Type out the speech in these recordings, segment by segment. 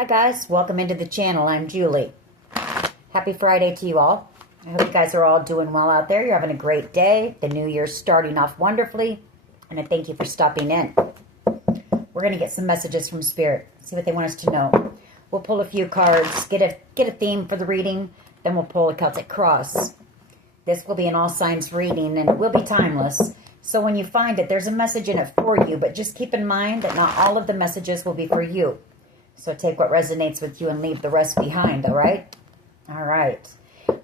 Hi guys, welcome into the channel. I'm Julie. Happy Friday to you all. I hope you guys are all doing well out there. You're having a great day. The new year's starting off wonderfully. And I thank you for stopping in. We're going to get some messages from Spirit. See what they want us to know. We'll pull a few cards, get a theme for the reading. Then we'll pull a Celtic cross. This will be an all signs reading and it will be timeless. So when you find it, there's a message in it for you. But just keep in mind that not all of the messages will be for you. So take what resonates with you and leave the rest behind, all right? All right.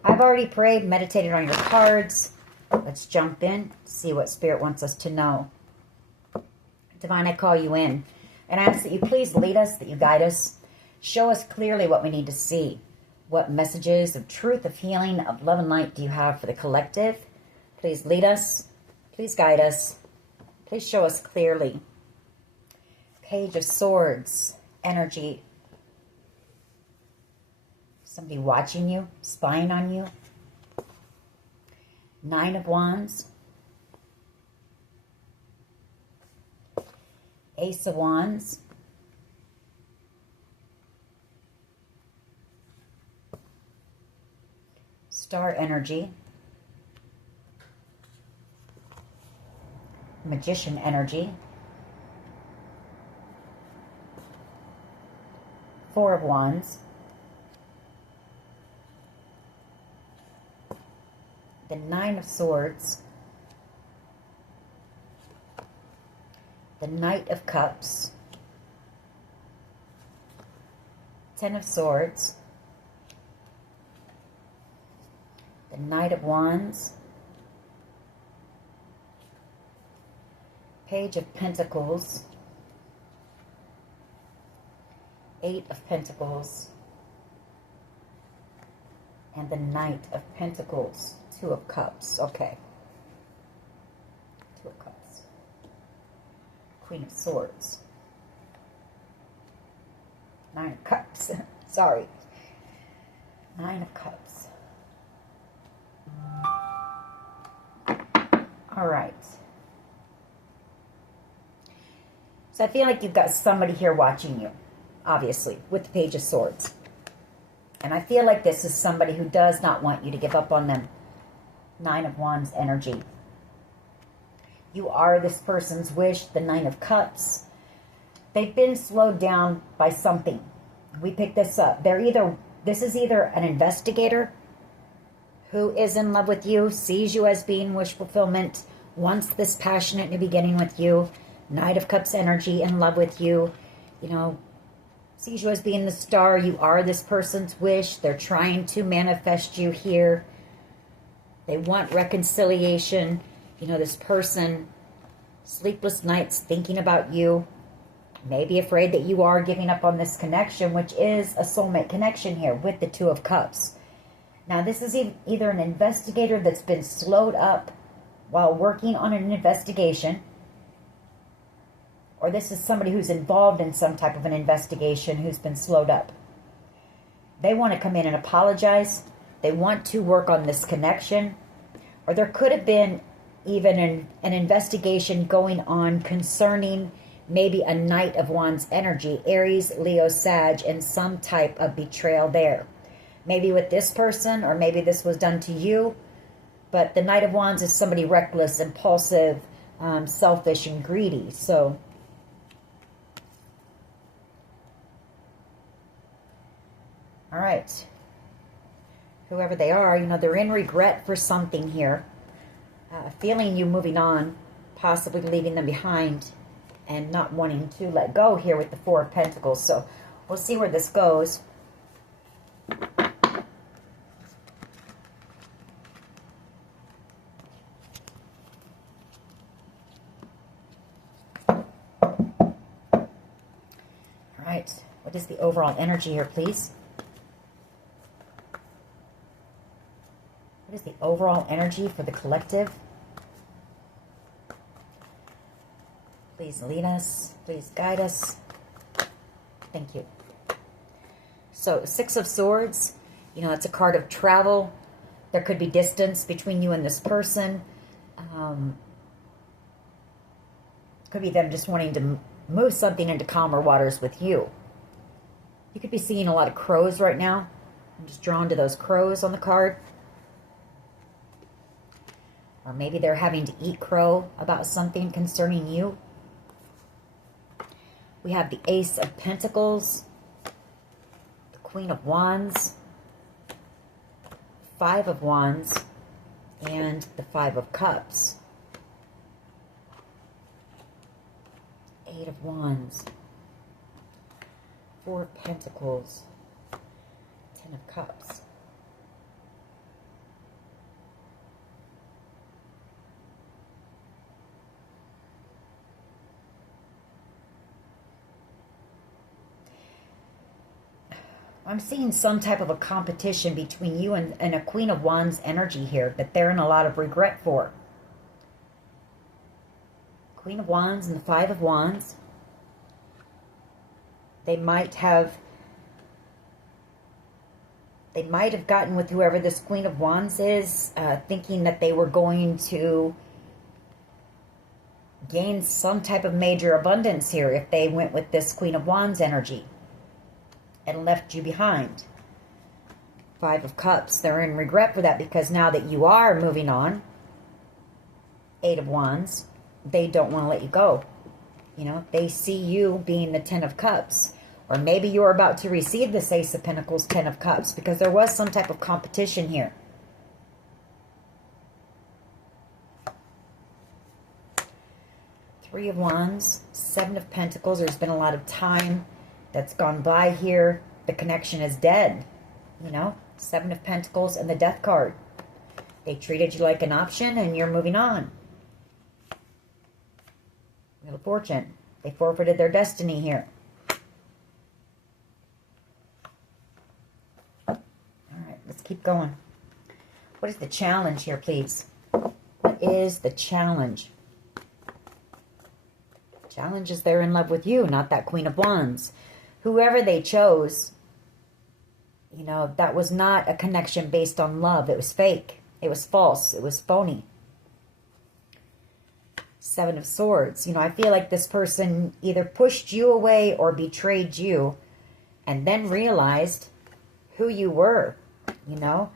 I've already prayed, meditated on your cards. Let's jump in, see what Spirit wants us to know. Divine, I call you in. And I ask that you please lead us, that you guide us. Show us clearly what we need to see. What messages of truth, of healing, of love and light do you have for the collective? Please lead us. Please guide us. Please show us clearly. Page of Swords. Energy. Somebody watching you, spying on you. Nine of Wands. Ace of Wands. Star energy. Magician energy. Four of Wands. The Nine of Swords. The Knight of Cups. Ten of Swords. The Knight of Wands. Page of Pentacles. Eight of Pentacles, and the Knight of Pentacles, Two of Cups. Okay. Two of Cups. Queen of Swords. Nine of Cups. Sorry. Nine of Cups. All right. So I feel like you've got somebody here watching you. Obviously, with the Page of Swords. And I feel like this is somebody who does not want you to give up on them. Nine of Wands energy. You are this person's wish, the Nine of Cups. They've been slowed down by something. We pick this up. This is either an investigator who is in love with you, sees you as being wish fulfillment, wants this passionate new beginning with you. Knight of Cups energy, in love with you. You know, sees you as being the star. You are this person's wish. They're trying to manifest you here. They want reconciliation. You know, this person, sleepless nights thinking about you. Maybe afraid that you are giving up on this connection, which is a soulmate connection here with the Two of Cups. Now, this is either an investigator that's been slowed up while working on an investigation, or this is somebody who's involved in some type of an investigation who's been slowed up. They want to come in and apologize. They want to work on this connection. Or there could have been even an investigation going on concerning maybe a Knight of Wands energy, Aries, Leo, Sag, and some type of betrayal there. Maybe with this person, or maybe this was done to you. But the Knight of Wands is somebody reckless, impulsive, selfish, and greedy. So all right, whoever they are, you know, they're in regret for something here. Feeling you moving on, possibly leaving them behind and not wanting to let go here with the Four of Pentacles. So we'll see where this goes. All right, what is the overall energy here, please? What is the overall energy for the collective? Please lead us. Please guide us. Thank you. So, Six of Swords. You know, it's a card of travel. There could be distance between you and this person. Could be them just wanting to move something into calmer waters with you. You could be seeing a lot of crows right now. I'm just drawn to those crows on the card. Or maybe they're having to eat crow about something concerning you. We have the Ace of Pentacles, the Queen of Wands, Five of Wands, and the Five of Cups. Eight of Wands, Four of Pentacles, Ten of Cups. I'm seeing some type of a competition between you and a Queen of Wands energy here that they're in a lot of regret for. Queen of Wands and the Five of Wands. They might have gotten with whoever this Queen of Wands is, thinking that they were going to gain some type of major abundance here if they went with this Queen of Wands energy and left you behind. Five of Cups, they're in regret for that because now that you are moving on, Eight of Wands, they don't want to let you go. You know, they see you being the Ten of Cups. Or maybe you're about to receive this Ace of Pentacles, Ten of Cups, because there was some type of competition here. Three of Wands, Seven of Pentacles. There's been a lot of time that's gone by here. The connection is dead. You know, Seven of Pentacles and the Death card. They treated you like an option and you're moving on. Wheel of Fortune. They forfeited their destiny here. All right, let's keep going. What is the challenge here, please? What is the challenge? Challenge is they're in love with you, not that Queen of Wands. Whoever they chose, you know, that was not a connection based on love. It was fake. It was false. It was phony. Seven of Swords. You know, I feel like this person either pushed you away or betrayed you and then realized who you were. You know,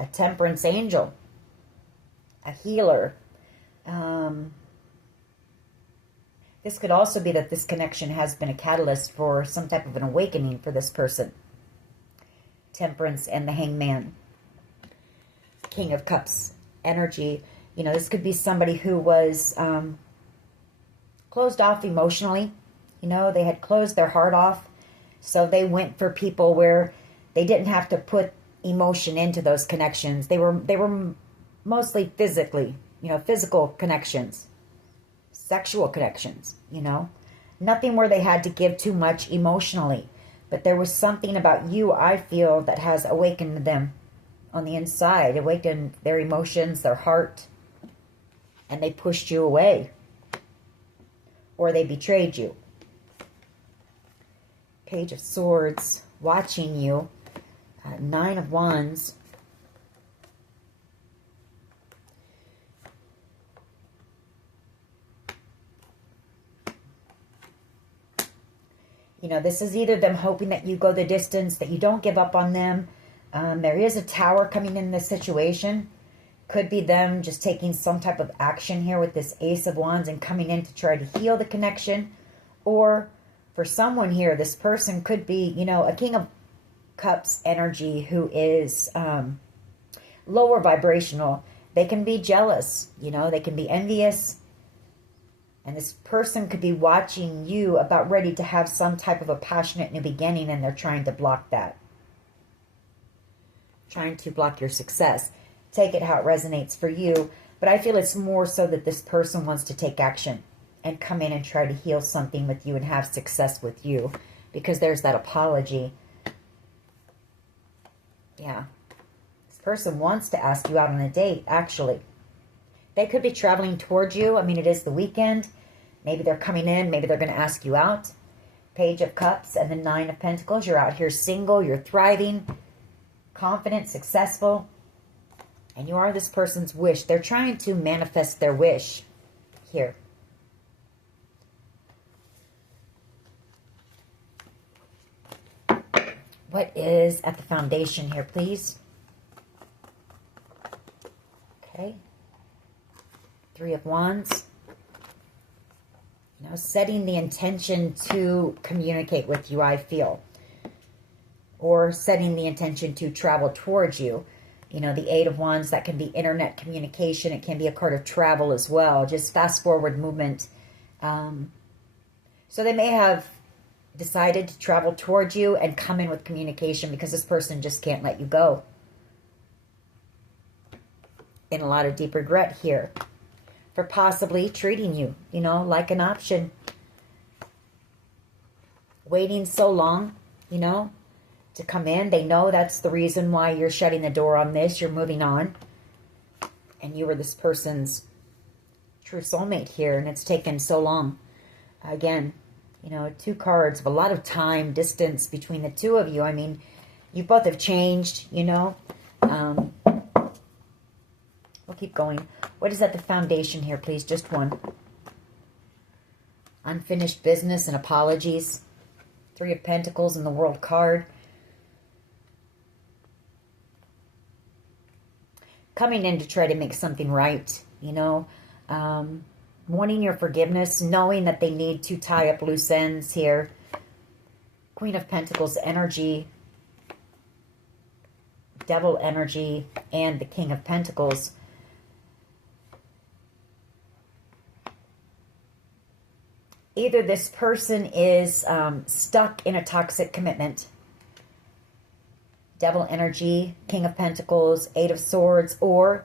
a temperance angel, a healer. This could also be that this connection has been a catalyst for some type of an awakening for this person. Temperance and the Hangman. King of Cups energy. You know, this could be somebody who was closed off emotionally. You know, they had closed their heart off. So they went for people where they didn't have to put emotion into those connections. They were mostly physically, you know, physical connections. Sexual connections, you know. Nothing where they had to give too much emotionally. But there was something about you, I feel, that has awakened them on the inside. Awakened their emotions, their heart. And they pushed you away. Or they betrayed you. Page of Swords, watching you. Nine of Wands. You know, this is either them hoping that you go the distance, that you don't give up on them. There is a Tower coming in this situation. Could be them just taking some type of action here with this Ace of Wands and coming in to try to heal the connection. Or for someone here, this person could be, you know, a King of Cups energy who is lower vibrational. They can be jealous, you know, they can be envious. And this person could be watching you about ready to have some type of a passionate new beginning, and they're trying to block that. Trying to block your success. Take it how it resonates for you. But I feel it's more so that this person wants to take action and come in and try to heal something with you and have success with you. Because there's that apology. Yeah. This person wants to ask you out on a date, actually. They could be traveling towards you. I mean, it is the weekend. Maybe they're coming in. Maybe they're going to ask you out. Page of Cups and the Nine of Pentacles. You're out here single. You're thriving. Confident. Successful. And you are this person's wish. They're trying to manifest their wish here. What is at the foundation here, please? Okay. Three of Wands. Now, setting the intention to communicate with you, I feel. Or setting the intention to travel towards you. You know, the Eight of Wands, that can be internet communication. It can be a card of travel as well. Just fast forward movement. So they may have decided to travel towards you and come in with communication because this person just can't let you go. In a lot of deep regret here. For possibly treating you, you know, like an option. Waiting so long, you know, to come in. They know that's the reason why you're shutting the door on this. You're moving on. And you were this person's true soulmate here. And it's taken so long. Again, you know, two cards of a lot of time, distance between the two of you. I mean, you both have changed, you know. We'll keep going. What is at the foundation here, please? Just one. Unfinished business and apologies. Three of Pentacles and the World card. Coming in to try to make something right, you know. Wanting your forgiveness, knowing that they need to tie up loose ends here. Queen of Pentacles energy. Devil energy. And the King of Pentacles. Either this person is stuck in a toxic commitment. Devil energy, King of Pentacles, Eight of Swords, or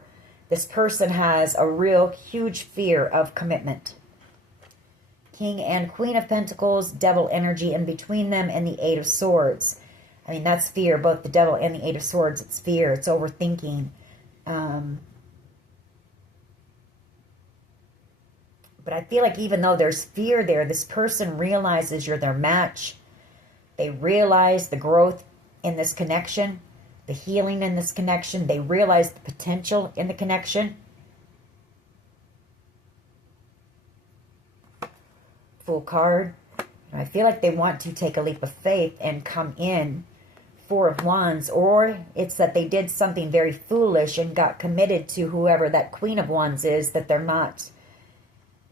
this person has a real huge fear of commitment. King and Queen of Pentacles, Devil energy in between them, and the Eight of Swords. I mean, that's fear. Both the Devil and the Eight of Swords, it's fear. It's overthinking. But I feel like even though there's fear there, this person realizes you're their match. They realize the growth in this connection, the healing in this connection. They realize the potential in the connection. Fool card. And I feel like they want to take a leap of faith and come in. Four of Wands. Or it's that they did something very foolish and got committed to whoever that Queen of Wands is, that they're not...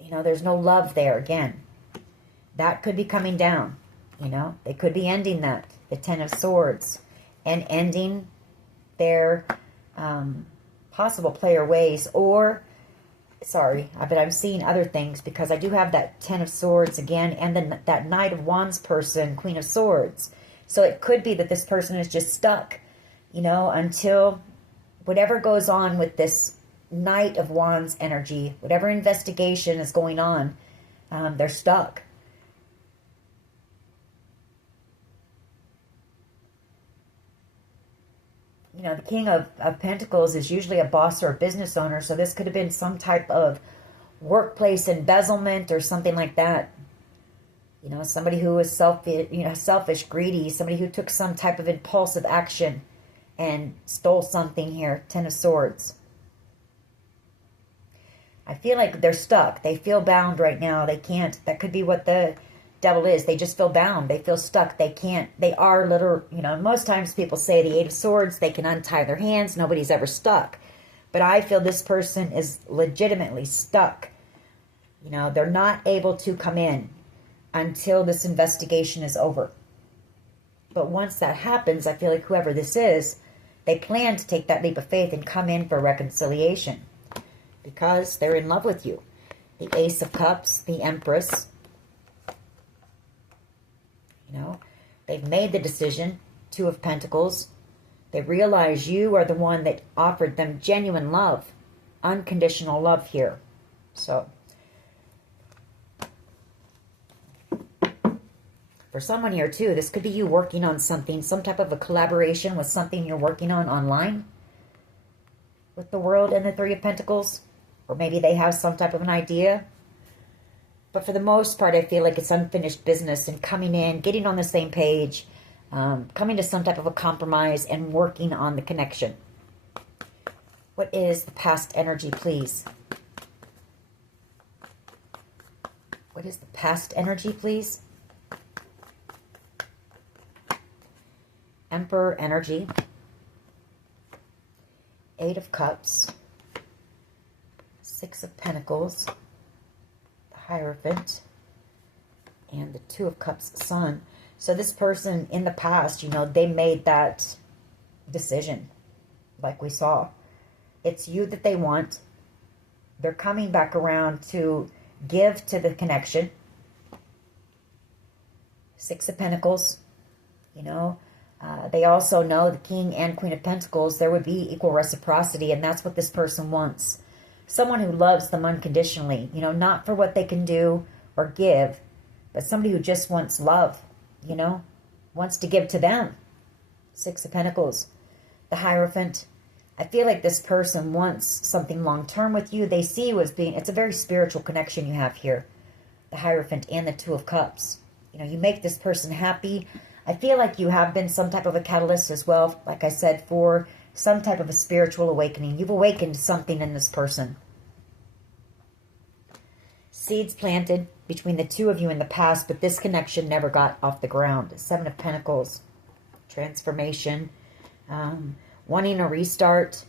You know, there's no love there again. That could be coming down. You know, they could be ending that. The Ten of Swords. And ending their possible player ways. Or, sorry, but I'm seeing other things because I do have that Ten of Swords again. And then that Knight of Wands person, Queen of Swords. So it could be that this person is just stuck. You know, until whatever goes on with this Knight of Wands energy, whatever investigation is going on, they're stuck. You know, the King of Pentacles is usually a boss or a business owner, so this could have been some type of workplace embezzlement or something like that. You know, somebody who was selfish, greedy, somebody who took some type of impulsive action and stole something here. Ten of Swords. I feel like they're stuck. They feel bound right now. They can't. That could be what the Devil is. They just feel bound. They feel stuck. They can't. They are literal. You know, most times people say the Eight of Swords, they can untie their hands. Nobody's ever stuck. But I feel this person is legitimately stuck. You know, they're not able to come in until this investigation is over. But once that happens, I feel like whoever this is, they plan to take that leap of faith and come in for reconciliation. Because they're in love with you. The Ace of Cups, the Empress. You know, they've made the decision. Two of Pentacles. They realize you are the one that offered them genuine love. Unconditional love here. So, for someone here too, this could be you working on something. Some type of a collaboration with something you're working on online. With the World and the Three of Pentacles. Or maybe they have some type of an idea. But for the most part, I feel like it's unfinished business and coming in, getting on the same page, coming to some type of a compromise and working on the connection. What is the past energy, please? What is the past energy, please? Emperor energy. Eight of Cups. Six of Pentacles. The Hierophant. And the Two of Cups, Sun. So this person in the past, you know, they made that decision, like we saw. It's you that they want. They're coming back around to give to the connection. Six of Pentacles, you know. They also know the King and Queen of Pentacles, there would be equal reciprocity, and that's what this person wants. Someone who loves them unconditionally, you know, not for what they can do or give, but somebody who just wants love, you know, wants to give to them. Six of Pentacles. The Hierophant. I feel like this person wants something long-term with you. They see you as being, it's a very spiritual connection you have here. The Hierophant and the Two of Cups. You know, you make this person happy. I feel like you have been some type of a catalyst as well, like I said, for some type of a spiritual awakening. You've awakened something in this person. Seeds planted between the two of you in the past, but this connection never got off the ground. Seven of Pentacles. Transformation. Wanting a restart.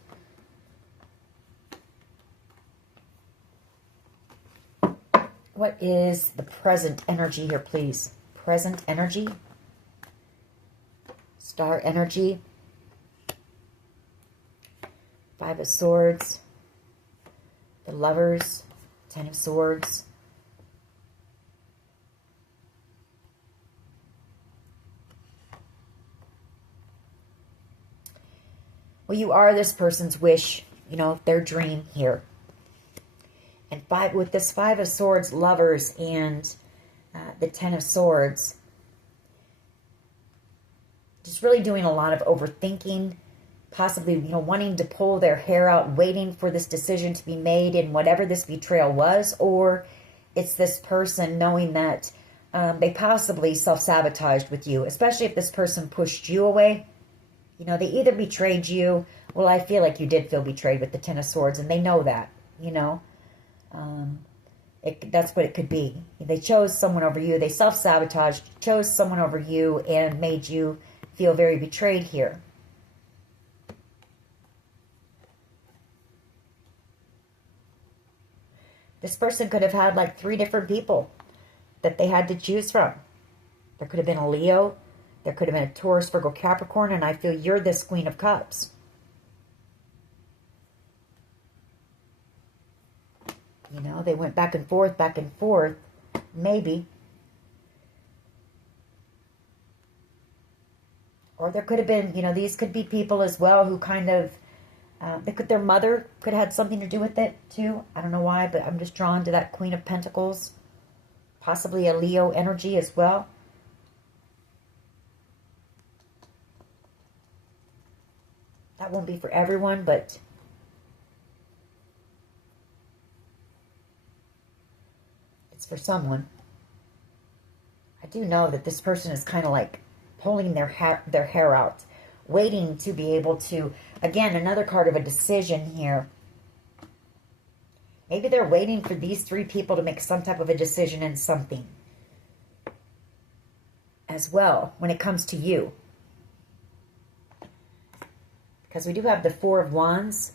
What is the present energy here, please? Present energy. Star energy. Five of Swords. The Lovers. Ten of Swords. Well, you are this person's wish, you know, their dream here. And with this Five of Swords, Lovers, and the Ten of Swords, just really doing a lot of overthinking, possibly, you know, wanting to pull their hair out, waiting for this decision to be made in whatever this betrayal was, or it's this person knowing that they possibly self-sabotaged with you, especially if this person pushed you away. You know, they either betrayed you. Well, I feel like you did feel betrayed with the Ten of Swords, and they know that, you know. That's what it could be. They chose someone over you. They self-sabotaged, chose someone over you, and made you feel very betrayed here. This person could have had like 3 different people that they had to choose from. There could have been a Leo. There could have been a Taurus, Virgo, Capricorn, and I feel you're this Queen of Cups. You know, they went back and forth, maybe. Or there could have been, you know, these could be people as well who kind of, their mother could have had something to do with it too. I don't know why, but I'm just drawn to that Queen of Pentacles. Possibly a Leo energy as well. That won't be for everyone, but it's for someone. I do know that this person is kind of like pulling their hair out, waiting to be able to, again, another card of a decision here. Maybe they're waiting for these 3 people to make some type of a decision in something as well when it comes to you. Because we do have the Four of Wands,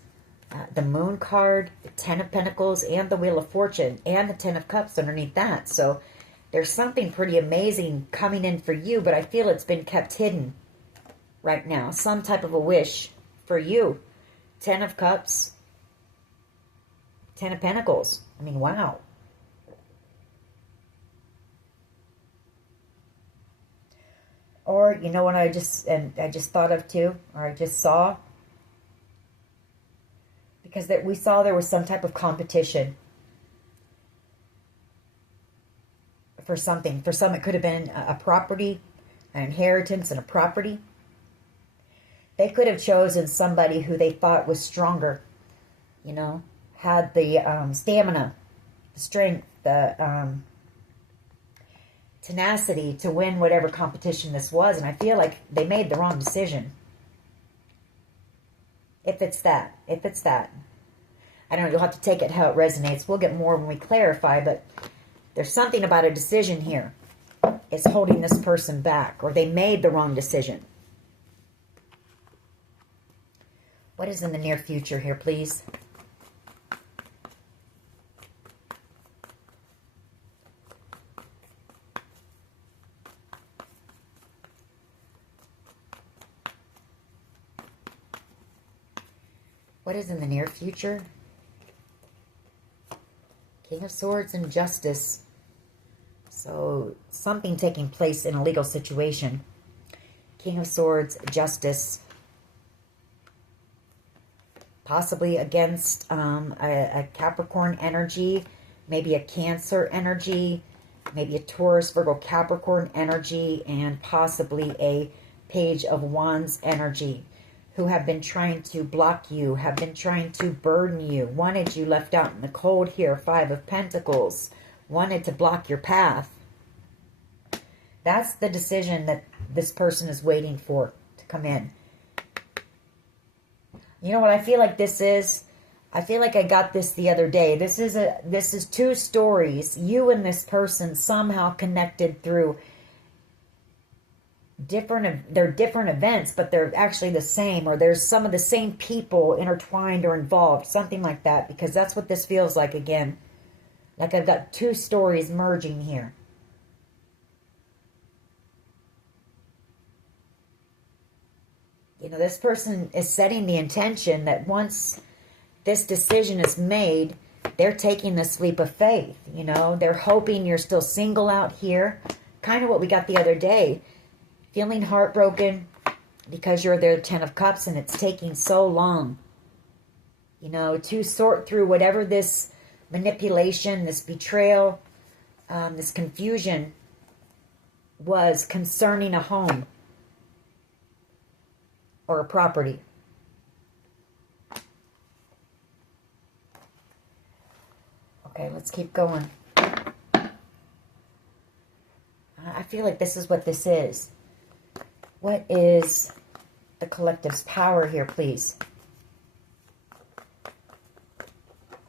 the Moon card, the Ten of Pentacles, and the Wheel of Fortune, and the Ten of Cups underneath that. So there's something pretty amazing coming in for you, but I feel it's been kept hidden right now. Some type of a wish for you. Ten of Cups, Ten of Pentacles. I mean, wow. Or, you know what I just thought of too, or I just saw? Because we saw there was some type of competition for something. For some, it could have been a property, an inheritance, and a property. They could have chosen somebody who they thought was stronger, you know, had the stamina, the strength, the tenacity to win whatever competition this was. And I feel like they made the wrong decision. If it's that. I don't know, you'll have to take it how it resonates. We'll get more when we clarify, but there's something about a decision here. It's holding this person back, or they made the wrong decision. What is in the near future here, please? What is in the near future? King of Swords and Justice. So something taking place in a legal situation. King of Swords, Justice. Possibly against a Capricorn energy. Maybe a Cancer energy. Maybe a Taurus, Virgo, Capricorn energy. And possibly a Page of Wands energy. Who have been trying to block you, have been trying to burden you, wanted you left out in the cold here, Five of Pentacles, wanted to block your path. That's the decision that this person is waiting for to come in. You know what I feel like this is? I feel like I got this the other day. This is two stories. You and this person somehow connected through they're different events, but they're actually the same, or there's some of the same people intertwined or involved, something like that, because that's what this feels like again. Like I've got two stories merging here. You know, this person is setting the intention that once this decision is made, they're taking this leap of faith. You know, they're hoping you're still single out here. Kind of what we got the other day. Feeling heartbroken because you're their Ten of Cups and it's taking so long. You know, to sort through whatever this manipulation, this betrayal, this confusion was concerning a home or a property. Okay, let's keep going. I feel like this is what this is. What is the collective's power here, please?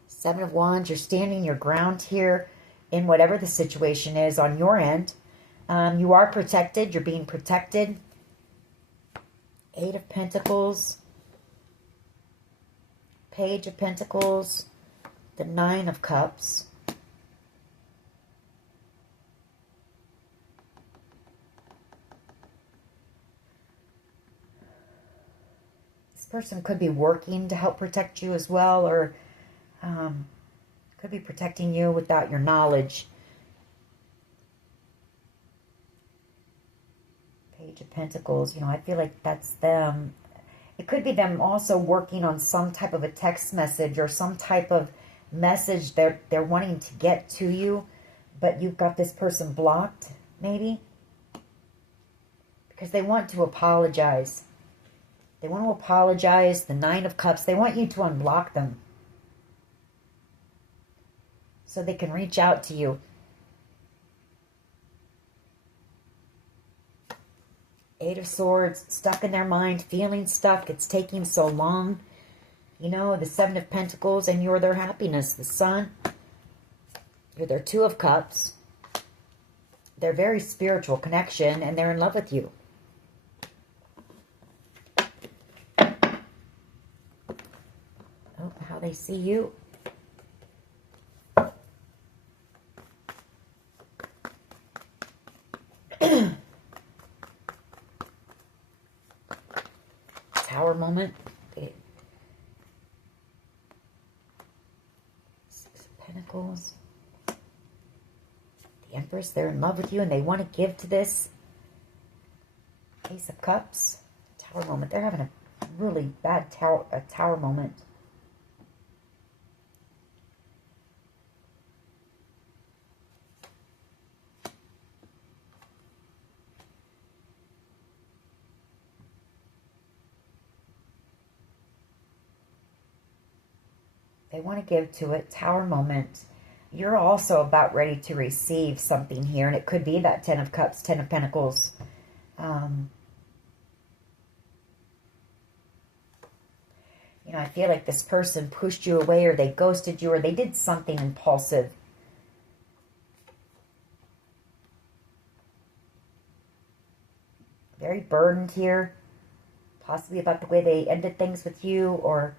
Seven of Wands, you're standing your ground here in whatever the situation is on your end. You are protected. You're being protected. Eight of Pentacles. Page of Pentacles. The Nine of Cups. Person could be working to help protect you as well, or could be protecting you without your knowledge. Page of Pentacles, you know, I feel like that's them. It could be them also working on some type of a text message or some type of message that they're wanting to get to you, but you've got this person blocked, maybe, because they want to apologize. They want to apologize. The Nine of Cups. They want you to unblock them so they can reach out to you. Eight of Swords. Stuck in their mind. Feeling stuck. It's taking so long. You know, the Seven of Pentacles. And you're their happiness. The Sun. You're their Two of Cups. They're very spiritual connection. And they're in love with you. How they see you. Tower moment. Six of Pentacles. The Empress, they're in love with you and they want to give to this. Ace of Cups. Tower moment. They're having a really bad tower moment. They want to give to it. Tower moment. You're also about ready to receive something here. And it could be that Ten of Cups, Ten of Pentacles. You know, I feel like this person pushed you away or they ghosted you or they did something impulsive. Very burdened here. Possibly about the way they ended things with you, or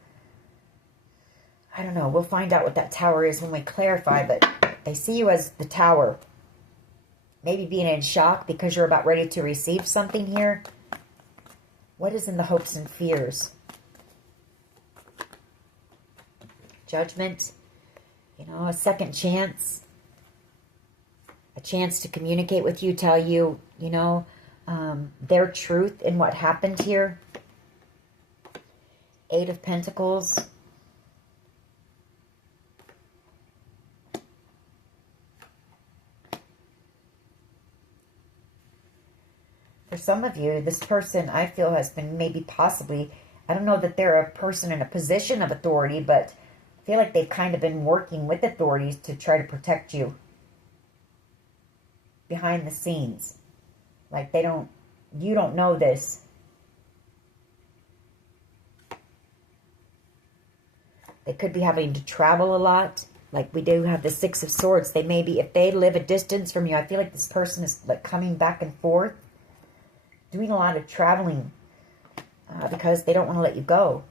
I don't know. We'll find out what that Tower is when we clarify, but they see you as the Tower. Maybe being in shock because you're about ready to receive something here. What is in the hopes and fears? Judgment. You know, a second chance. A chance to communicate with you, tell you, you know, their truth in what happened here. Eight of Pentacles. For some of you, this person, I feel, has been maybe possibly, I don't know that they're a person in a position of authority, but I feel like they've kind of been working with authorities to try to protect you behind the scenes. Like you don't know this. They could be having to travel a lot. Like we do have the Six of Swords. They may be, if they live a distance from you, I feel like this person is like coming back and forth, doing a lot of traveling because they don't want to let you go.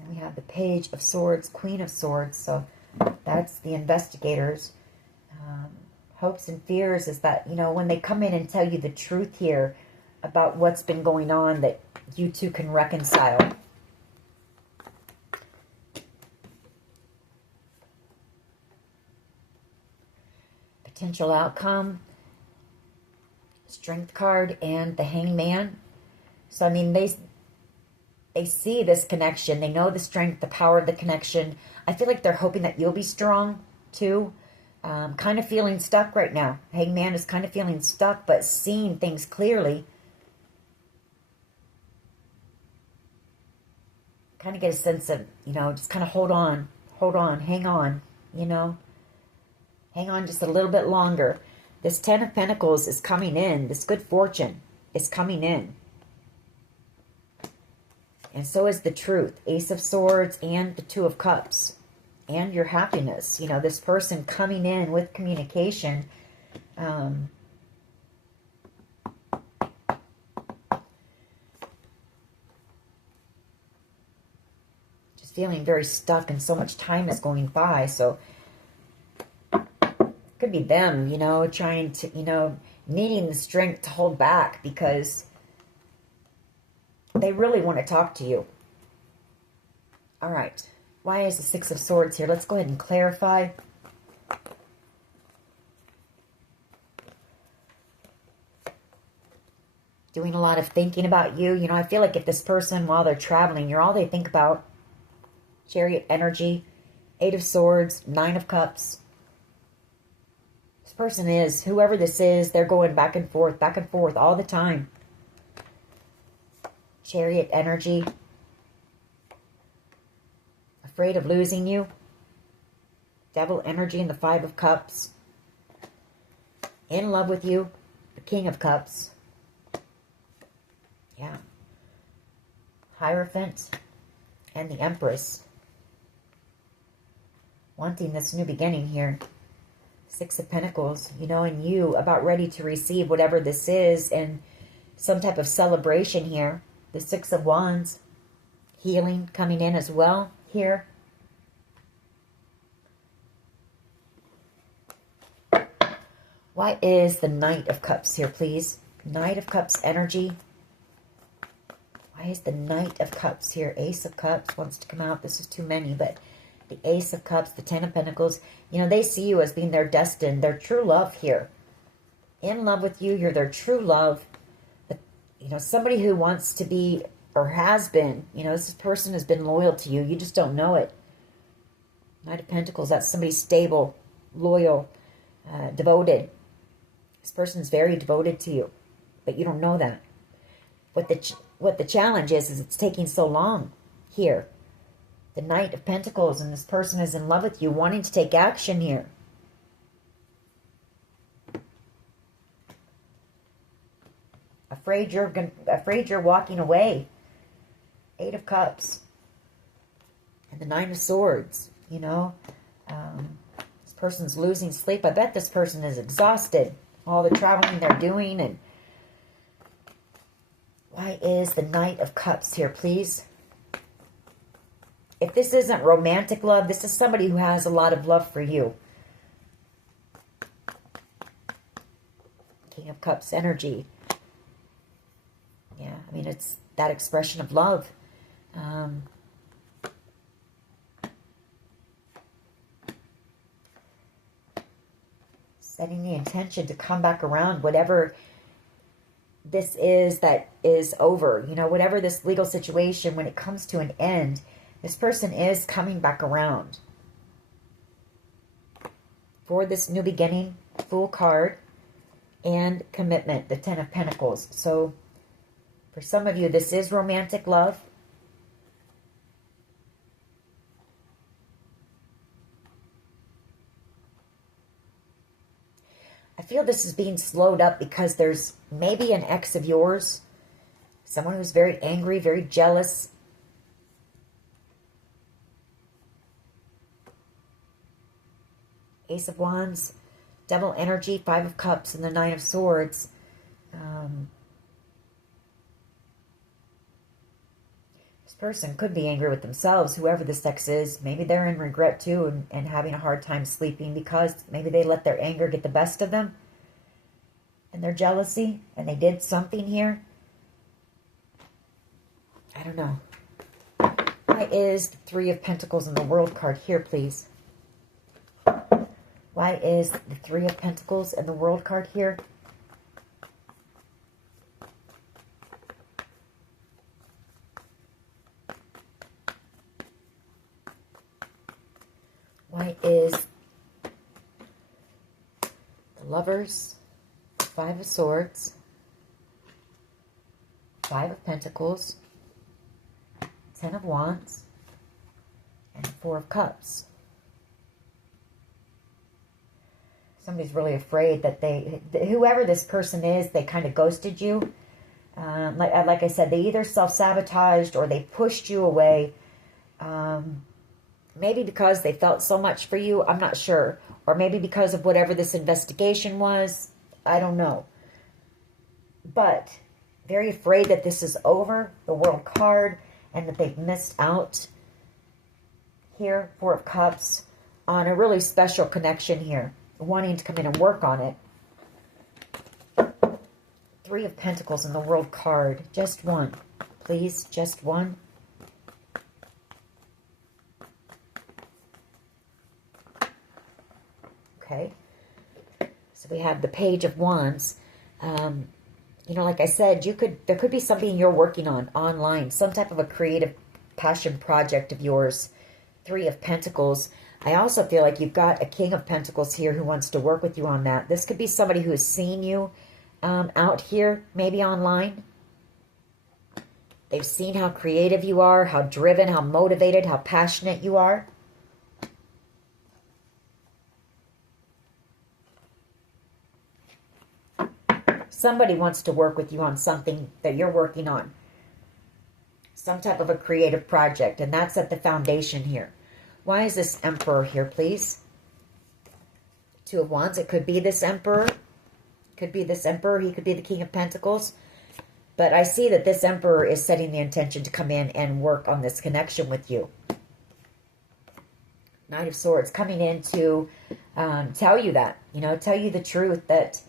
And we have the Page of Swords, Queen of Swords. So that's the investigators. Hopes and fears is that, you know, when they come in and tell you the truth here about what's been going on, that you two can reconcile. Potential outcome, Strength card, and the Hangman. So, I mean, they see this connection. They know the strength, the power of the connection. I feel like they're hoping that you'll be strong, too. Kind of feeling stuck right now. Hangman is kind of feeling stuck, but seeing things clearly. Kind of get a sense of, you know, just kind of hold on, hang on, you know. Hang on just a little bit longer. This Ten of Pentacles is coming in. This good fortune is coming in. And so is the truth. Ace of Swords and the Two of Cups. And your happiness. You know, this person coming in with communication. Just feeling very stuck and so much time is going by. So could be them, you know, trying to, you know, needing the strength to hold back because they really want to talk to you. All right. Why is the Six of Swords here? Let's go ahead and clarify. Doing a lot of thinking about you. You know, I feel like if this person, while they're traveling, you're all they think about. Chariot energy. Eight of Swords. Nine of Cups. This person is, whoever this is, they're going back and forth all the time. Chariot energy. Afraid of losing you. Devil energy in the Five of Cups. In love with you. The King of Cups. Yeah. Hierophant. And the Empress. Wanting this new beginning here. Six of Pentacles. You know, and you about ready to receive whatever this is. And some type of celebration here. The Six of Wands. Healing coming in as well here. Why is the Knight of Cups here, please? Knight of Cups energy. Why is the Knight of Cups here? Ace of Cups wants to come out. This is too many, but the Ace of Cups, the Ten of Pentacles. You know, they see you as being their destined, their true love here. In love with you. You're their true love. But, you know, somebody who wants to be or has been. You know, this person has been loyal to you. You just don't know it. Knight of Pentacles. That's somebody stable, loyal, devoted. This person's very devoted to you, but you don't know that. What the challenge is it's taking so long here. The Knight of Pentacles, and this person is in love with you, wanting to take action here. Afraid you're walking away. Eight of Cups. And the Nine of Swords, you know. This person's losing sleep. I bet this person is exhausted. All the traveling they're doing. And why is the Knight of Cups here, please? If this isn't romantic love, this is somebody who has a lot of love for you. King of Cups energy. Yeah, I mean, it's that expression of love. Setting the intention to come back around, whatever this is that is over. You know, whatever this legal situation, when it comes to an end, this person is coming back around. For this new beginning, Fool card, and commitment, the Ten of Pentacles. So, for some of you, this is romantic love. I feel this is being slowed up because there's maybe an ex of yours, someone who's very angry, very jealous. Ace of Wands, Devil energy, Five of Cups, and the Nine of Swords. This person could be angry with themselves, whoever this ex is. Maybe they're in regret too and having a hard time sleeping because maybe they let their anger get the best of them and their jealousy, and they did something here. I don't know. Why is the Three of Pentacles and the World card here, please? Why is the Three of Pentacles and the World card here? Why is the Lovers, Five of Swords, Five of Pentacles, Ten of Wands, and Four of Cups? Somebody's really afraid that whoever this person is, they kind of ghosted you. Like I said, they either self-sabotaged or they pushed you away. Maybe because they felt so much for you, I'm not sure. Or maybe because of whatever this investigation was, I don't know. But very afraid that this is over, the World card, and that they've missed out here, Four of Cups, on a really special connection here, wanting to come in and work on it. Three of Pentacles and the World card, just one, please, just one. Okay, so we have the Page of Wands. You know, like I said, there could be something you're working on online, some type of a creative passion project of yours. Three of Pentacles. I also feel like you've got a King of Pentacles here who wants to work with you on that. This could be somebody who has seen you out here, maybe online. They've seen how creative you are, how driven, how motivated, how passionate you are. Somebody wants to work with you on something that you're working on. Some type of a creative project, and that's at the foundation here. Why is this Emperor here, please? Two of Wands. It could be this Emperor. Could be this Emperor. He could be the King of Pentacles. But I see that this Emperor is setting the intention to come in and work on this connection with you. Knight of Swords coming in to tell you that. You know, tell you the truth that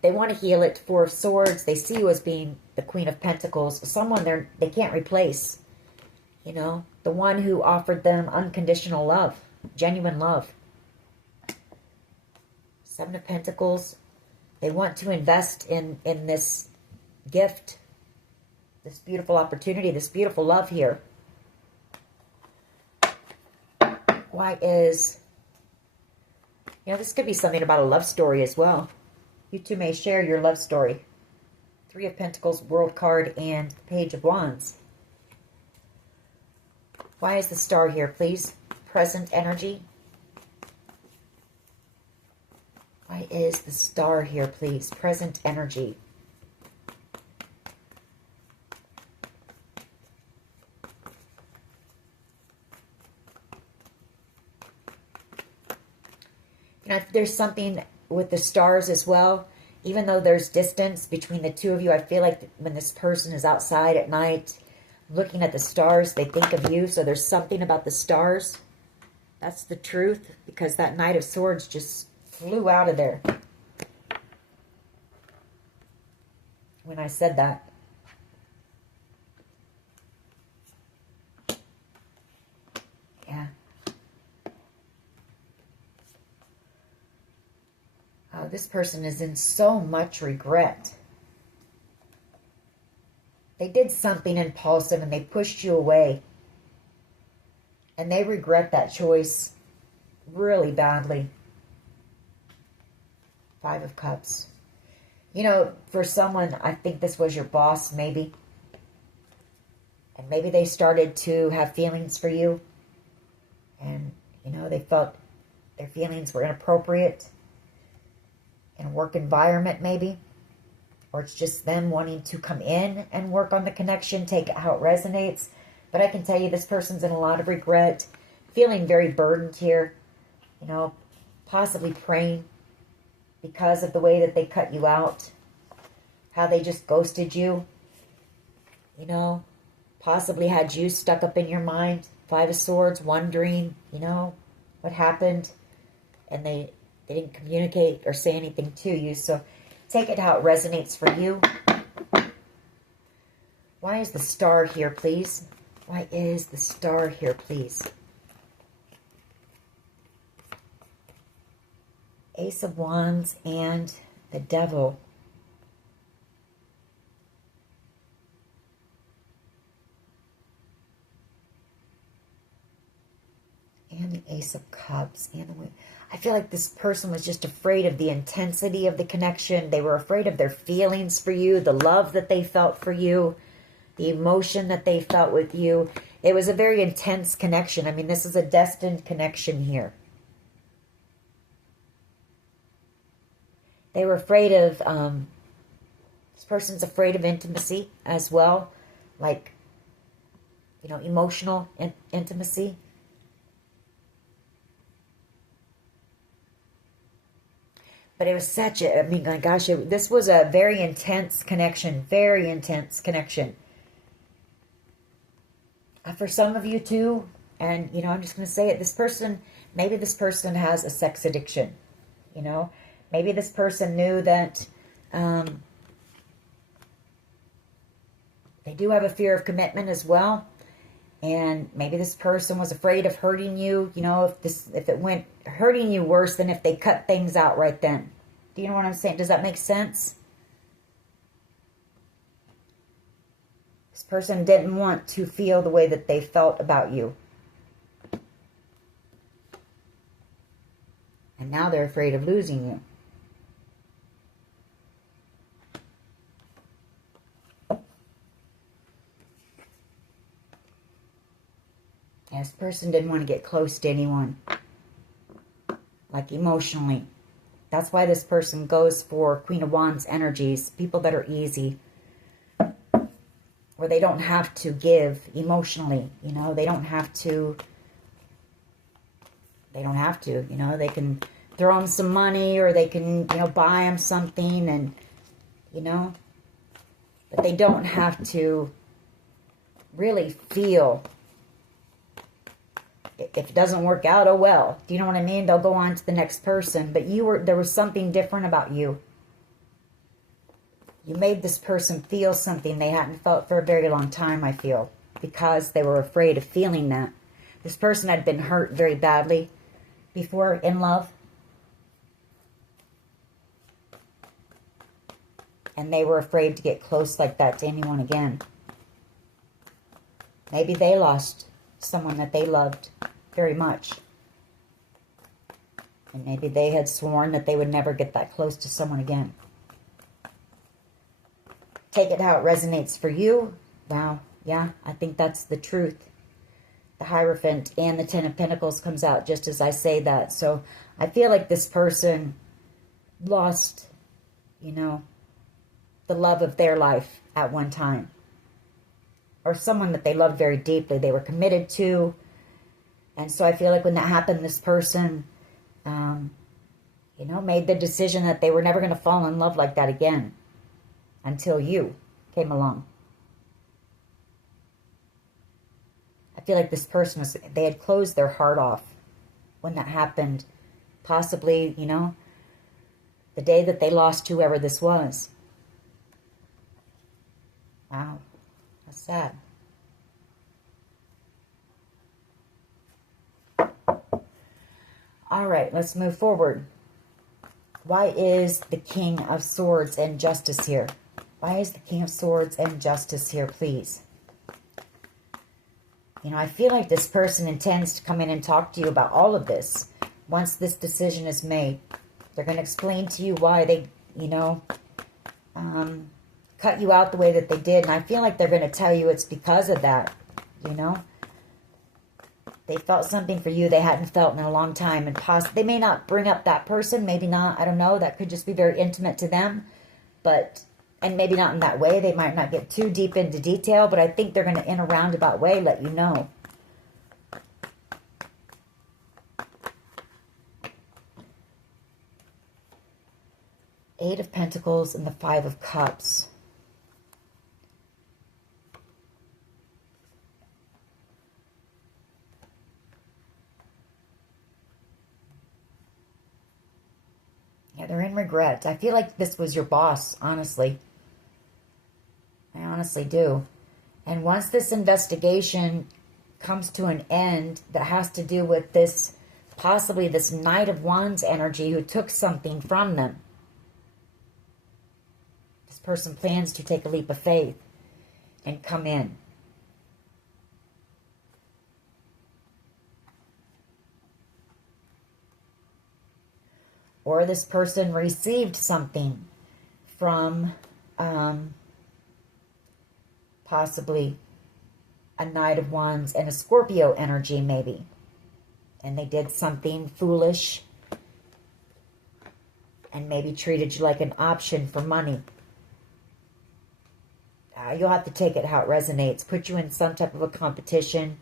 they want to heal it. Four of Swords. They see you as being the Queen of Pentacles. Someone they can't replace. You know, the one who offered them unconditional love. Genuine love. Seven of Pentacles. They want to invest in this gift. This beautiful opportunity. This beautiful love here. Why is... You know, this could be something about a love story as well. You two may share your love story. Three of Pentacles, World card, and Page of Wands. Why is the Star here, please? Present energy. Why is the Star here, please? Present energy. And if there's something with the stars as well, even though there's distance between the two of you, I feel like when this person is outside at night looking at the stars, they think of you. So there's something about the stars. That's the truth, because that Knight of Swords just flew out of there when I said that. Yeah. Oh, this person is in so much regret. They did something impulsive and they pushed you away. And they regret that choice really badly. Five of Cups. You know, for someone, I think this was your boss, maybe. And maybe they started to have feelings for you. And, you know, they felt their feelings were inappropriate. In a work environment, maybe. Or it's just them wanting to come in and work on the connection, take it how it resonates. But I can tell you this person's in a lot of regret, feeling very burdened here, you know, possibly praying because of the way that they cut you out, how they just ghosted you, you know, possibly had you stuck up in your mind, Five of Swords, wondering, you know, what happened, and they didn't communicate or say anything to you. So take it how it resonates for you. Why is the Star here, please? Why is the Star here, please? Ace of Wands and the Devil. And the Ace of Cups. And the I feel like this person was just afraid of the intensity of the connection. They were afraid of their feelings for you, the love that they felt for you, the emotion that they felt with you. It was a very intense connection. I mean, this is a destined connection here. They were afraid of, this person's afraid of intimacy as well. Like, you know, emotional intimacy. But it was such a, I mean, my gosh, this was a very intense connection. Very intense connection. For some of you too, and, you know, I'm just going to say it. This person, maybe this person has a sex addiction. You know, maybe this person knew that they do have a fear of commitment as well. And maybe this person was afraid of hurting you, you know, if it went hurting you worse than if they cut things out right then. Do you know what I'm saying? Does that make sense? This person didn't want to feel the way that they felt about you. And now they're afraid of losing you. This person didn't want to get close to anyone, like emotionally. That's why this person goes for Queen of Wands energies, people that are easy, where they don't have to give emotionally, you know, they don't have to, you know, they can throw them some money, or they can, you know, buy them something, and, you know, but they don't have to really feel. If it doesn't work out, oh well. Do you know what I mean? They'll go on to the next person. But there was something different about you. You made this person feel something they hadn't felt for a very long time, I feel. Because they were afraid of feeling that. This person had been hurt very badly before in love. And they were afraid to get close like that to anyone again. Maybe they lost someone that they loved very much. And maybe they had sworn that they would never get that close to someone again. Take it how it resonates for you. Wow, yeah, I think that's the truth. The Hierophant and the Ten of Pentacles comes out just as I say that. So I feel like this person lost, you know, the love of their life at one time. Or someone that they loved very deeply, they were committed to. And so I feel like when that happened, this person You know, made the decision that they were never going to fall in love like that again until you came along. I feel like this person was, they had closed their heart off when that happened. Possibly, you know, the day that they lost whoever this was. Wow, that's sad. All right, let's move forward. Why is the King of Swords and Justice here? Why is the King of Swords and Justice here, please? You know, I feel like this person intends to come in and talk to you about all of this. Once this decision is made, they're going to explain to you why they, you know, cut you out the way that they did. And I feel like they're going to tell you it's because of that, you know. They felt something for you they hadn't felt in a long time. And they may not bring up that person. Maybe not. I don't know. That could just be very intimate to them. But, and maybe not in that way. They might not get too deep into detail. But I think they're going to, in a roundabout way, let you know. Eight of Pentacles and the Five of Cups. Yeah, they're in regret. I feel like this was your boss, honestly. I honestly do. And once this investigation comes to an end that has to do with this, possibly this Knight of Wands energy who took something from them. This person plans to take a leap of faith and come in. Or this person received something from possibly a Knight of Wands and a Scorpio energy maybe. And they did something foolish and maybe treated you like an option for money. You'll have to take it how it resonates. Put you in some type of a competition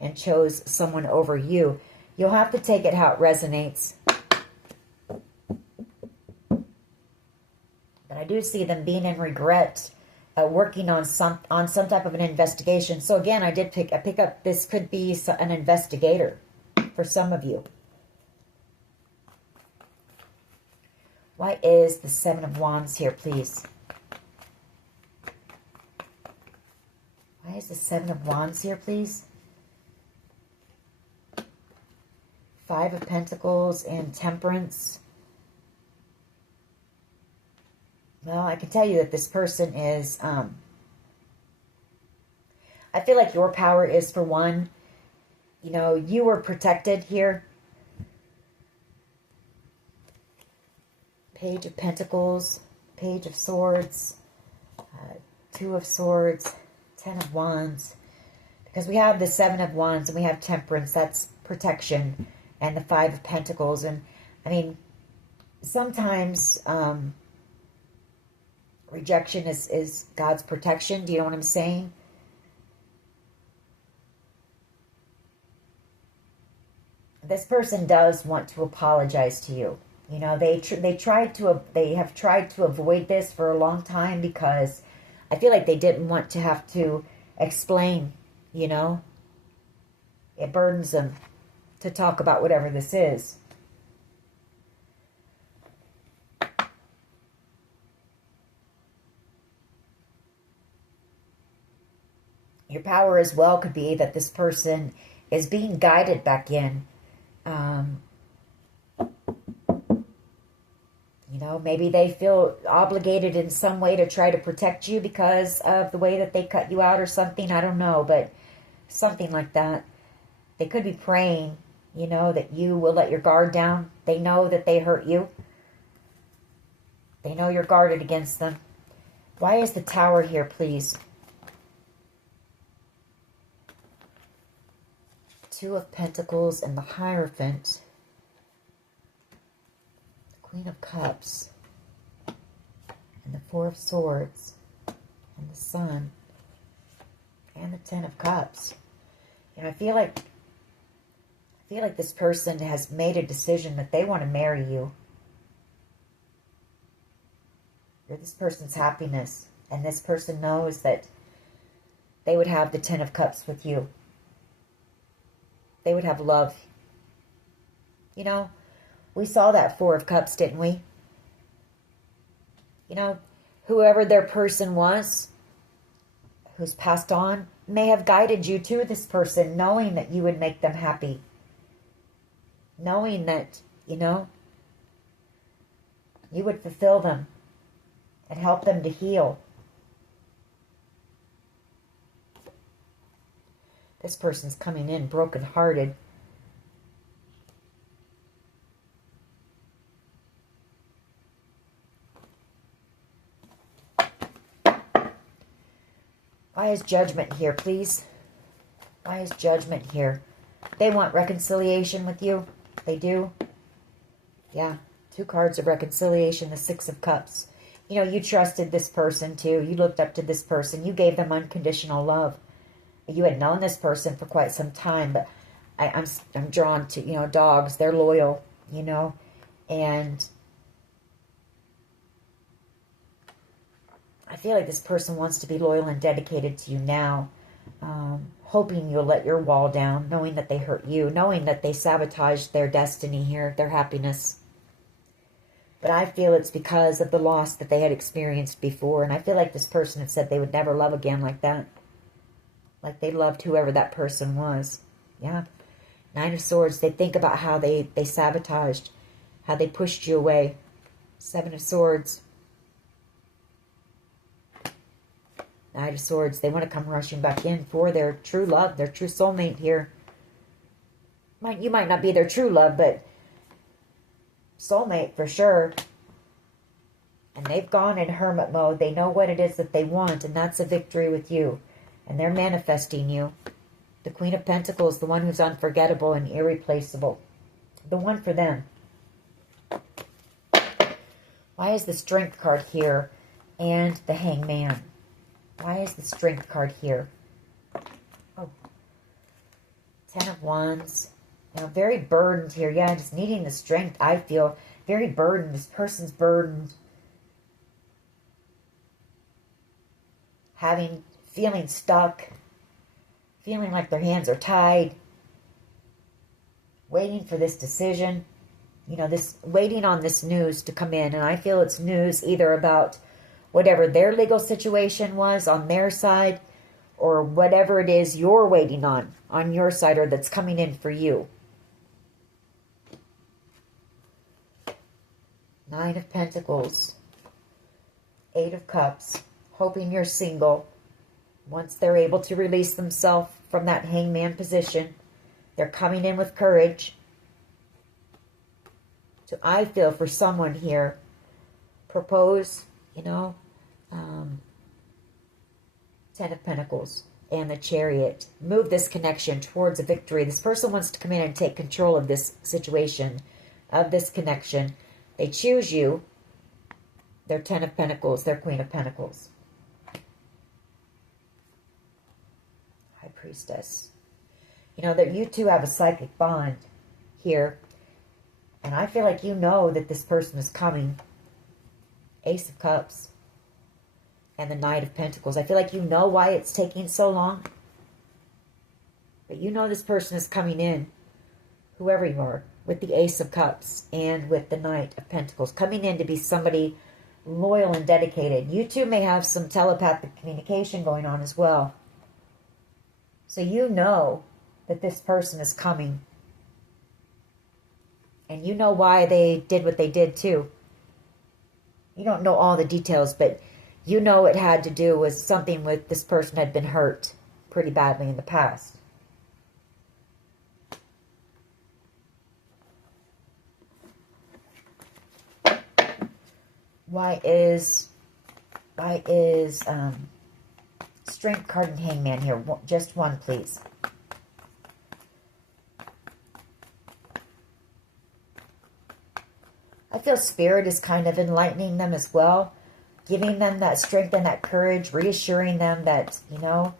and chose someone over you. You'll have to take it how it resonates. But I do see them being in regret, working on some type of an investigation. So again, I pick up this could be an investigator for some of you. Why is the Seven of Wands here, please? Why is the Seven of Wands here, please? Five of Pentacles and Temperance. Well, I can tell you that this person is, I feel like your power is, for one, you know, you were protected here. Page of Pentacles, Page of Swords, Two of Swords, Ten of Wands. Because we have the Seven of Wands and we have Temperance, that's protection, and the Five of Pentacles. And, I mean, sometimes rejection is God's protection. Do you know what I'm saying? This person does want to apologize to you. You know, they have tried to avoid this for a long time because I feel like they didn't want to have to explain, you know. It burdens them to talk about whatever this is. Your power as well could be that this person is being guided back in. You know, maybe they feel obligated in some way to try to protect you because of the way that they cut you out or something. I don't know, but something like that. They could be praying, you know, that you will let your guard down. They know that they hurt you. They know you're guarded against them. Why is the Tower here, please? Two of Pentacles and the Hierophant. The Queen of Cups. And the Four of Swords. And the Sun. And the Ten of Cups. And I feel like this person has made a decision that they want to marry you. You're this person's happiness. And this person knows that they would have the Ten of Cups with you. They would have love. You know, we saw that Four of Cups, didn't we? You know, whoever their person was, who's passed on, may have guided you to this person, knowing that you would make them happy. Knowing that, you know, you would fulfill them and help them to heal. This person's coming in brokenhearted. Why is Judgment here, please? Why is Judgment here? They want reconciliation with you. They do. Yeah. 2 cards of reconciliation, the Six of Cups. You know, you trusted this person too. You looked up to this person. You gave them unconditional love. You had known this person for quite some time, but I'm drawn to, you know, dogs. They're loyal, you know, and I feel like this person wants to be loyal and dedicated to you now, hoping you'll let your wall down, knowing that they hurt you, knowing that they sabotaged their destiny here, their happiness. But I feel it's because of the loss that they had experienced before, and I feel like this person had said they would never love again like that. Like they loved whoever that person was. Yeah. 9 of Swords. They think about how they sabotaged, how they pushed you away. 7 of Swords. 9 of Swords. They want to come rushing back in for their true love, their true soulmate here. You might not be their true love, but soulmate for sure. And they've gone in hermit mode. They know what it is that they want, and that's a victory with you. And they're manifesting you. The Queen of Pentacles, the one who's unforgettable and irreplaceable. The one for them. Why is the Strength card here and the Hangman? Why is the Strength card here? Oh. 10 of Wands. You know, very burdened here. Yeah, just needing the strength, I feel. Very burdened. This person's burdened. Feeling stuck. Feeling like their hands are tied. Waiting for this decision. You know, waiting on this news to come in. And I feel it's news either about whatever their legal situation was on their side, or whatever it is you're waiting on your side, or that's coming in for you. 9 of Pentacles. 8 of Cups. Hoping you're single. Once they're able to release themselves from that hangman position, they're coming in with courage. So I feel for someone here, propose, you know, 10 of Pentacles and the Chariot. Move this connection towards a victory. This person wants to come in and take control of this situation, of this connection. They choose you. They're 10 of Pentacles. They're Queen of Pentacles. High Priestess. You know, that you two have a psychic bond here. And I feel like you know that this person is coming. Ace of Cups. And the Knight of Pentacles. I feel like you know why it's taking so long. But you know this person is coming in. Whoever you are. With the Ace of Cups. And with the Knight of Pentacles. Coming in to be somebody loyal and dedicated. You two may have some telepathic communication going on as well. So you know that this person is coming. And you know why they did what they did too. You don't know all the details, but you know it had to do with something with this person had been hurt pretty badly in the past. Why is Strength card and Hangman here? Just one, please. I feel Spirit is kind of enlightening them as well. Giving them that strength and that courage. Reassuring them that, you know,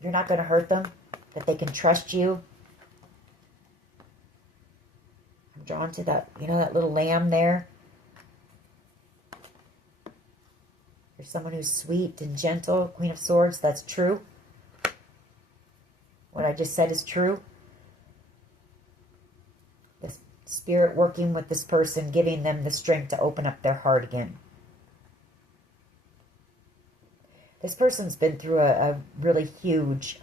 you're not going to hurt them. That they can trust you. I'm drawn to that, you know, that little lamb there. You're someone who's sweet and gentle. Queen of Swords, that's true. What I just said is true. The spirit working with this person, giving them the strength to open up their heart again. This person's been through a really huge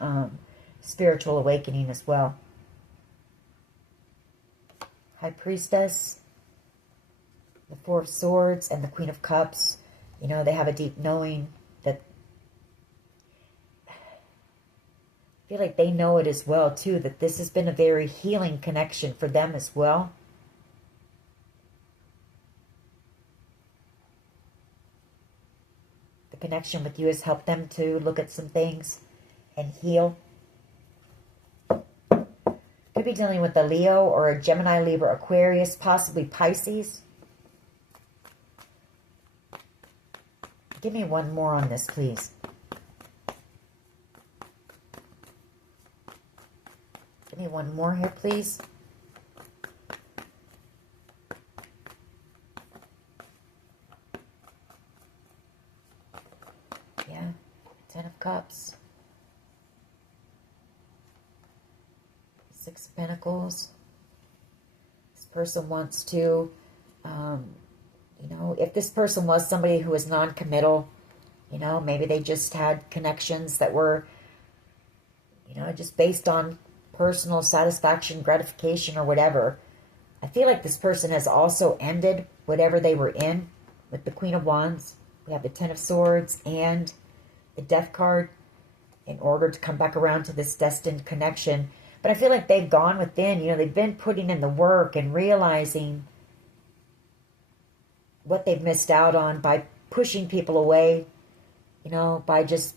spiritual awakening as well. High Priestess, the Four of Swords, and the Queen of Cups. You know, they have a deep knowing that... I feel like they know it as well, too, that this has been a very healing connection for them as well. The connection with you has helped them to look at some things and heal. Could be dealing with a Leo or a Gemini, Libra, Aquarius, possibly Pisces. Give me one more on this, please. Give me one more here, please. Yeah, Ten of Cups. Six of Pentacles. This person wants to, you know, if this person was somebody who was non-committal, you know, maybe they just had connections that were, you know, just based on personal satisfaction, gratification, or whatever. I feel like this person has also ended whatever they were in with the Queen of Wands. We have the Ten of Swords and the Death card in order to come back around to this destined connection. But I feel like they've gone within, you know, they've been putting in the work and realizing what they've missed out on by pushing people away, you know, by just,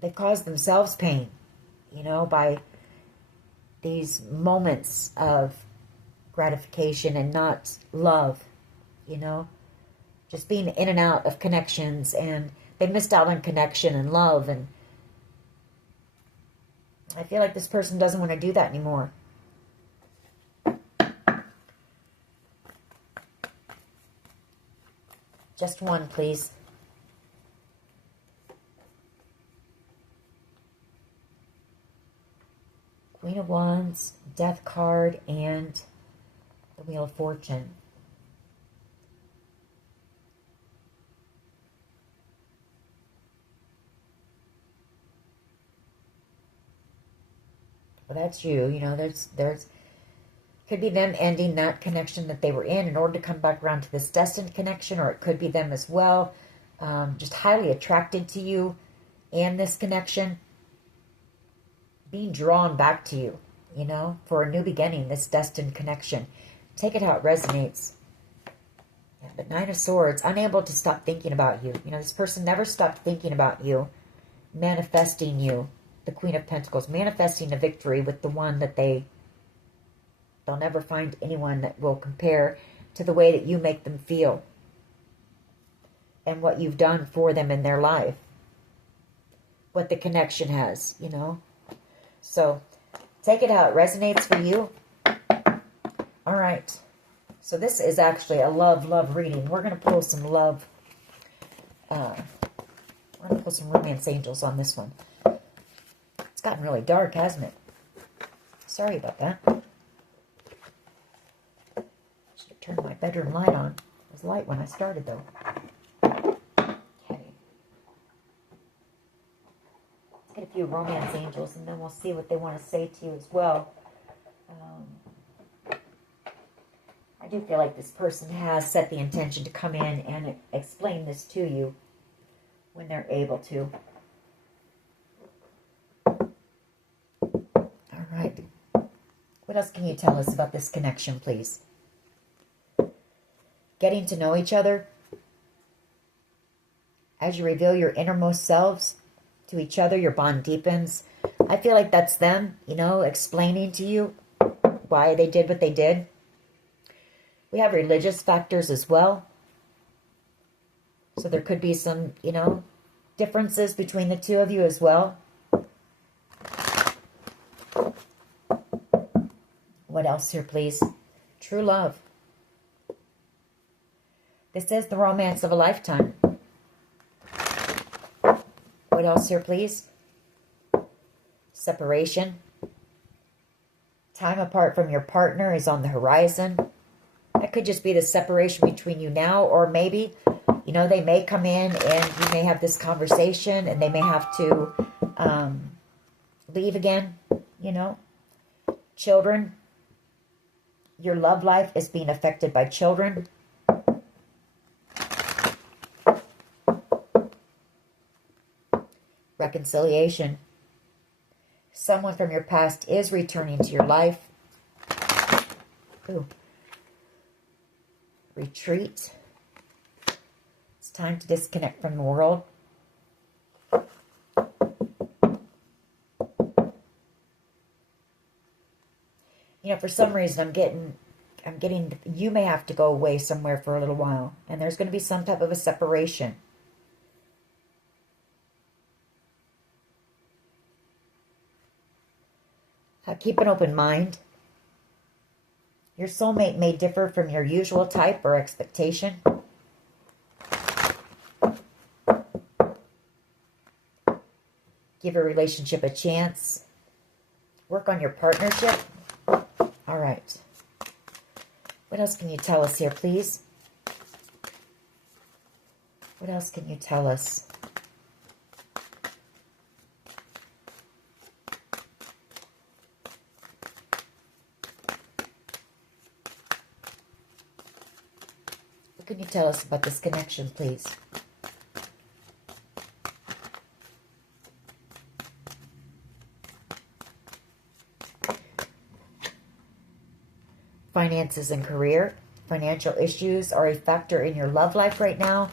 they've caused themselves pain, you know, by these moments of gratification and not love, you know, just being in and out of connections, and they missed out on connection and love. And I feel like this person doesn't want to do that anymore. Just one, please. Queen of Wands, Death card, and the Wheel of Fortune. Well, that's you. You know, there's could be them ending that connection that they were in order to come back around to this destined connection, or it could be them as well, just highly attracted to you and this connection, being drawn back to you, you know, for a new beginning, this destined connection. Take it how it resonates. Yeah, but Nine of Swords, unable to stop thinking about you. You know, this person never stopped thinking about you, manifesting you. The Queen of Pentacles, manifesting a victory with the one that they'll never find anyone that will compare to the way that you make them feel and what you've done for them in their life, what the connection has, you know. So take it how it resonates for you. All right. So this is actually a love reading. We're going to pull some love. We're going to pull some romance angels on this one. It's gotten really dark, hasn't it? Sorry about that. Should have turned my bedroom light on. It was light when I started, though. Okay. Let's get a few romance angels, and then we'll see what they want to say to you as well. I do feel like this person has set the intention to come in and explain this to you when they're able to. All right. What else can you tell us about this connection, please? Getting to know each other. As you reveal your innermost selves to each other, your bond deepens. I feel like that's them, you know, explaining to you why they did what they did. We have religious factors as well. So there could be some, you know, differences between the two of you as well. What else here, please? True love. This is the romance of a lifetime. What else here, please? Separation. Time apart from your partner is on the horizon. That could just be the separation between you now, or maybe, you know, they may come in and you may have this conversation and they may have to leave again, you know. Children. Your love life is being affected by children. Reconciliation. Someone from your past is returning to your life. Ooh. Retreat. It's time to disconnect from the world. You know, for some reason, I'm getting, you may have to go away somewhere for a little while. And there's going to be some type of a separation. Keep an open mind. Your soulmate may differ from your usual type or expectation. Give a relationship a chance. Work on your partnership. All right. What else can you tell us here, please? What else can you tell us? What can you tell us about this connection, please? Finances and career. Financial issues are a factor in your love life right now.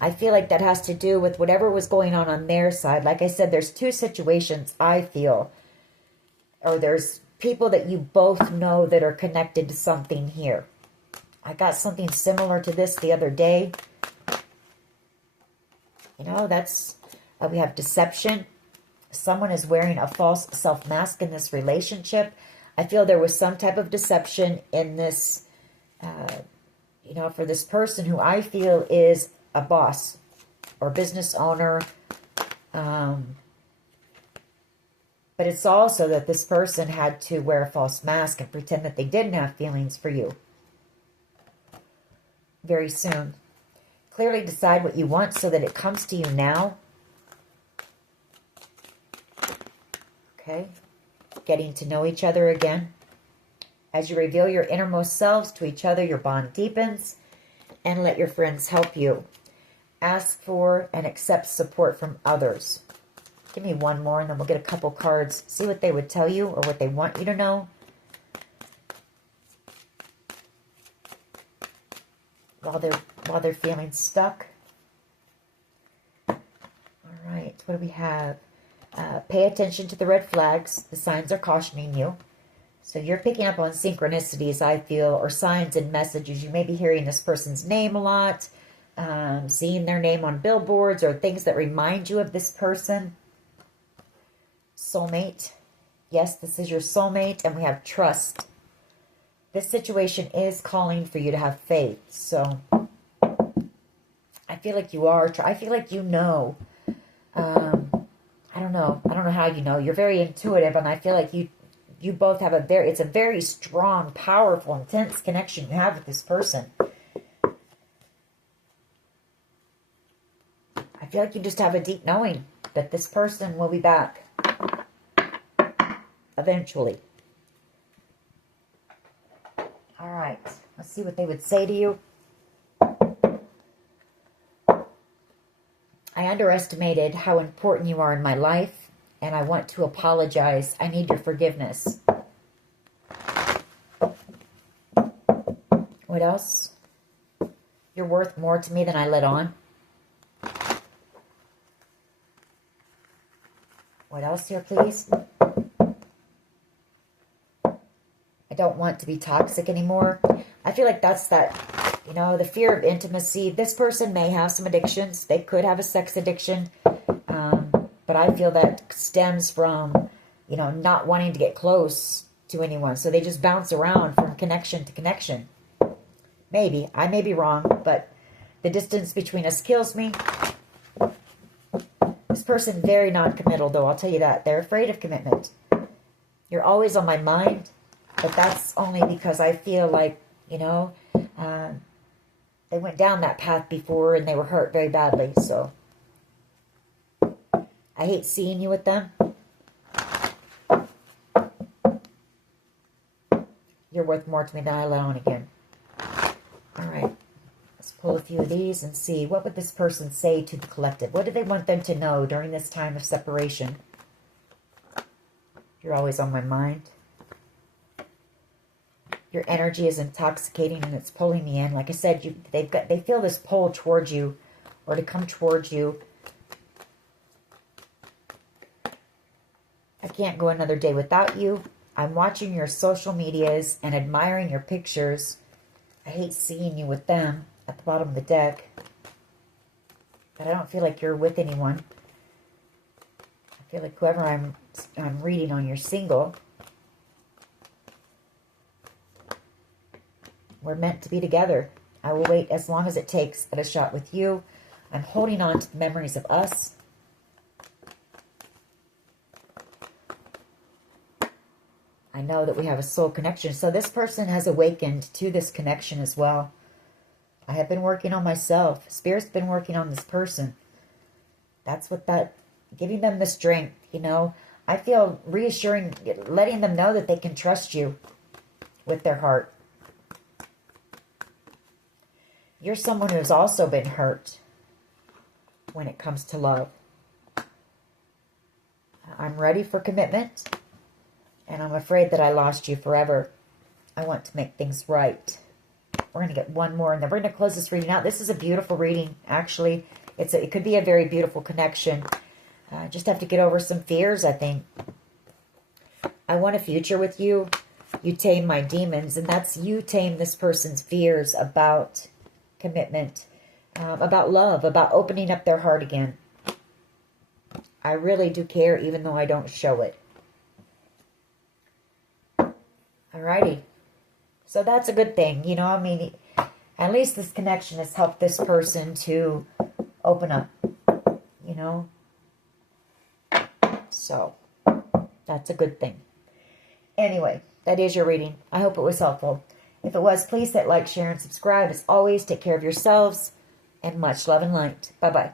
I feel like that has to do with whatever was going on their side. Like I said, there's two situations I feel. Or there's people that you both know that are connected to something here. I got something similar to this the other day. You know, that's, we have deception. Someone is wearing a false self-mask in this relationship. I feel there was some type of deception in this, you know, for this person who I feel is a boss or business owner. But it's also that this person had to wear a false mask and pretend that they didn't have feelings for you. Very soon. Clearly decide what you want so that it comes to you now. Okay. Getting to know each other again. As you reveal your innermost selves to each other, your bond deepens. And let your friends help you. Ask for and accept support from others. Give me one more and then we'll get a couple cards. See what they would tell you or what they want you to know. While they're feeling stuck. All right, what do we have? Pay attention to the red flags. The signs are cautioning you. So you're picking up on synchronicities, I feel, or signs and messages. You may be hearing this person's name a lot, seeing their name on billboards or things that remind you of this person. Soulmate. Yes, this is your soulmate, and we have trust. This situation is calling for you to have faith. So I feel like you are. I feel like you know. I don't know. I don't know how you know. You're very intuitive, and I feel like you both have it's a very strong, powerful, intense connection you have with this person. I feel like you just have a deep knowing that this person will be back eventually. All right, let's see what they would say to you. I underestimated how important you are in my life, and I want to apologize. I need your forgiveness. What else? You're worth more to me than I let on. What else here, please? I don't want to be toxic anymore. I feel like that's that, you know, the fear of intimacy. This person may have some addictions. They could have a sex addiction. But I feel that stems from, you know, not wanting to get close to anyone. So they just bounce around from connection to connection. Maybe. I may be wrong, but The distance between us kills me. This person very non-committal, though, I'll tell you that. They're afraid of commitment. You're always on my mind, but that's only because I feel like, you know, they went down that path before and they were hurt very badly. So I hate seeing you with them. You're worth more to me than I let on again. All right. Let's pull a few of these and see, what would this person say to the collective? What do they want them to know during this time of separation? You're always on my mind. Your energy is intoxicating and it's pulling me in. Like I said, they feel this pull towards you, or to come towards you. I can't go another day without you. I'm watching your social medias and admiring your pictures. I hate seeing you with them at the bottom of the deck. But I don't feel like you're with anyone. I feel like whoever I'm reading on, you're single. We're meant to be together. I will wait as long as it takes at a shot with you. I'm holding on to the memories of us. I know that we have a soul connection. So this person has awakened to this connection as well. I have been working on myself. Spirit's been working on this person. That's what giving them the strength, you know. I feel reassuring, letting them know that they can trust you with their heart. You're someone who has also been hurt when it comes to love. I'm ready for commitment. And I'm afraid that I lost you forever. I want to make things right. We're going to get one more, and then we're going to close this reading out. This is a beautiful reading, actually. It could be a very beautiful connection. Just have to get over some fears, I think. I want a future with you. You tame my demons, and that's you tame this person's fears about commitment, about love, about opening up their heart again. I really do care, even though I don't show it. Alrighty. So that's a good thing. You know, I mean, at least this connection has helped this person to open up, you know. So that's a good thing. Anyway, that is your reading. I hope it was helpful. If it was, please hit like, share, and subscribe. As always, take care of yourselves, and much love and light. Bye-bye.